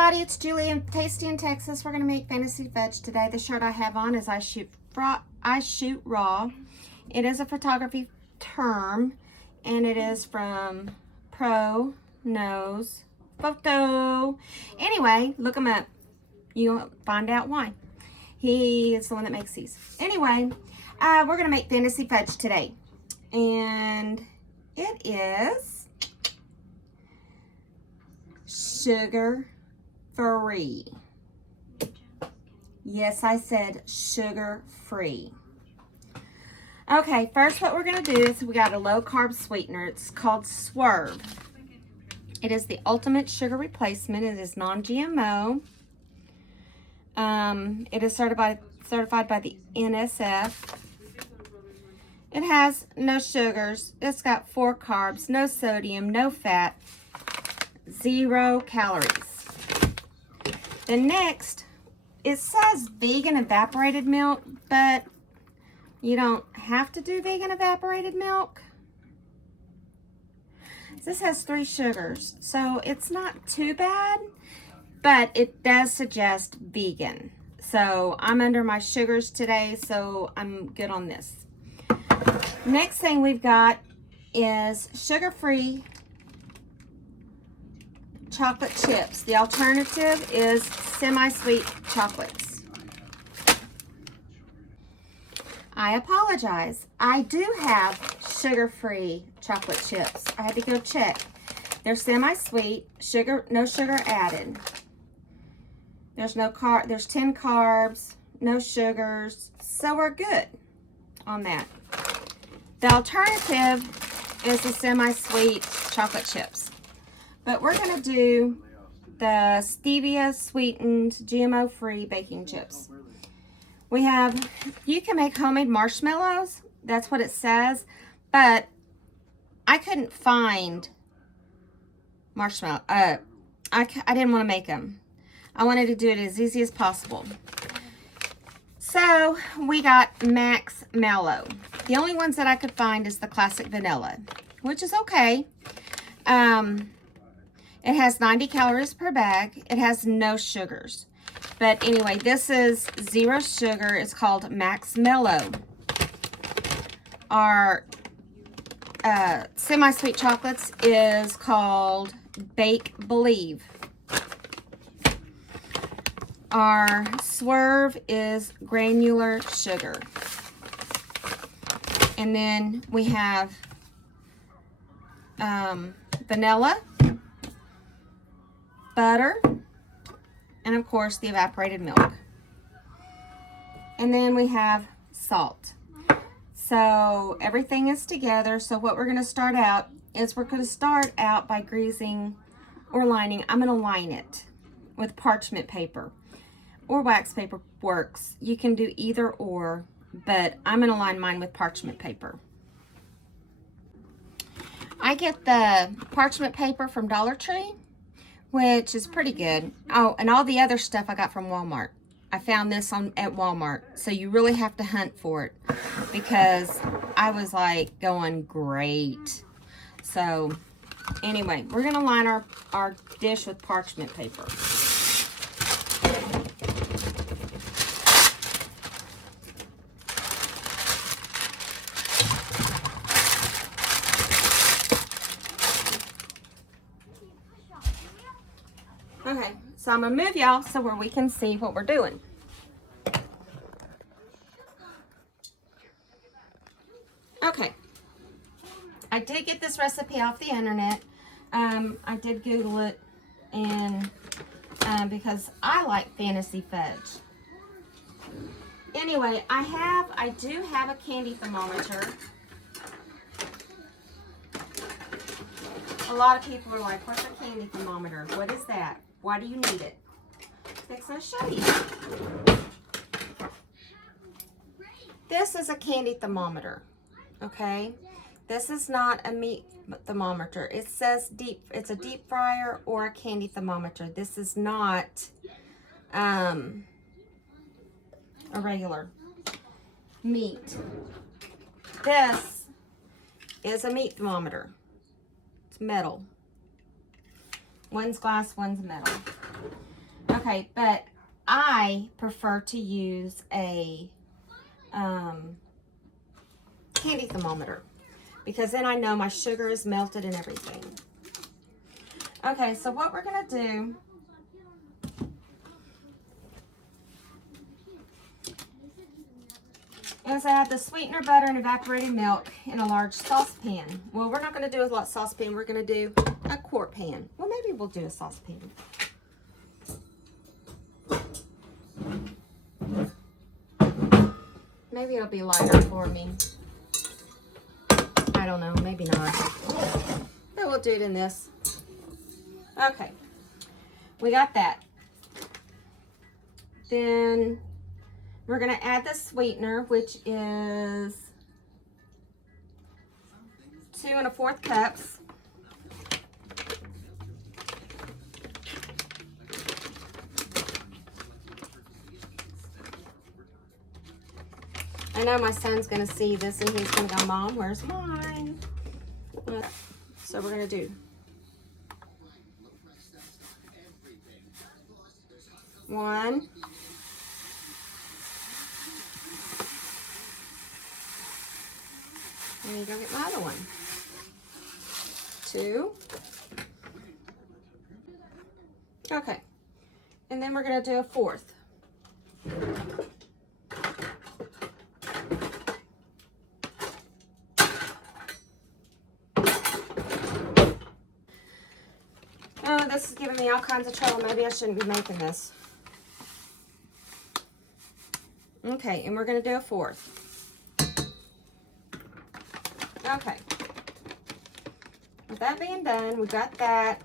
everybody, it's Julie and Tasty in Texas. We're going to make fantasy fudge today. The shirt I have on is I shoot raw. It is a photography term, and it is from Pro Knows Photo. Anyway, look him up. You'll find out why. He is the one that makes these. Anyway, we're going to make fantasy fudge today. And it is sugar-free. Yes, I said sugar-free. Okay, first what we're going to do is we got a low-carb sweetener. It's called Swerve. It is the ultimate sugar replacement. It is non-GMO. It is certified by the NSF. It has no sugars. It's got 4 carbs, no sodium, no fat, 0 calories. Then next, it says vegan evaporated milk, but you don't have to do vegan evaporated milk. This has 3 sugars, so it's not too bad, but it does suggest vegan. So I'm under my sugars today, so I'm good on this. Next thing we've got is sugar-free chocolate chips. The alternative is semi-sweet chocolates. I apologize. I do have sugar-free chocolate chips. I had to go check. They're semi-sweet, no sugar added. There's 10 carbs, no sugars, so we're good on that. The alternative is the semi-sweet chocolate chips. But we're going to do the stevia sweetened GMO-free baking chips. You can make homemade marshmallows. That's what it says. But I couldn't find marshmallow. I didn't want to make them. I wanted to do it as easy as possible. So we got Max Mallow. The only ones that I could find is the classic vanilla, which is okay. It has 90 calories per bag. It has no sugars. But anyway, this is 0 sugar. It's called Max Mallow. Our semi-sweet chocolates is called Bake Believe. Our Swerve is granular sugar. And then we have vanilla, butter, and of course the evaporated milk. And then we have salt. So everything is together. So what we're going to start out is by greasing or lining. I'm going to line it with parchment paper or wax paper works. You can do either or, but I'm going to line mine with parchment paper. I get the parchment paper from Dollar Tree, which is pretty good. Oh, and all the other stuff I got from Walmart. I found this at Walmart, so you really have to hunt for it because I was like going great. So anyway, we're going to line our dish with parchment paper. Okay, so I'm going to move y'all so where we can see what we're doing. Okay, I did get this recipe off the internet. I did Google it, and because I like fantasy fudge. Anyway, I do have a candy thermometer. A lot of people are like, what's a candy thermometer? What is that? Why do you need it? I'm going to show you. This is a candy thermometer, okay? This is not a meat thermometer. It says it's a deep fryer or a candy thermometer. This is not a regular meat. This is a meat thermometer. It's metal. One's glass, one's metal. Okay, but I prefer to use a candy thermometer because then I know my sugar is melted and everything. Okay, so what we're gonna do is add the sweetener, butter, and evaporated milk in a large saucepan. Well, we're not gonna do a lot saucepan, we're gonna do a quart pan. Well, maybe we'll do a saucepan. Maybe it'll be lighter for me. I don't know, maybe not. But we'll do it in this. Okay, we got that. Then we're gonna add the sweetener, which is 2 1/4 cups. I know my son's gonna see this and he's gonna go, Mom, where's mine? So we're gonna do 1. Let me go get my other one. 2. Okay. And then we're gonna do a 4th. Oh, this is giving me all kinds of trouble. Maybe I shouldn't be making this. Okay, and we're gonna do a 4th. Okay. With that being done, we got that.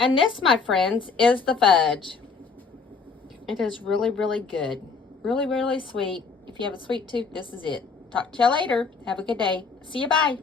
And this, my friends, is the fudge. It is really, really good. Really, really sweet. If you have a sweet tooth, this is it. Talk to you later. Have a good day. See you. Bye.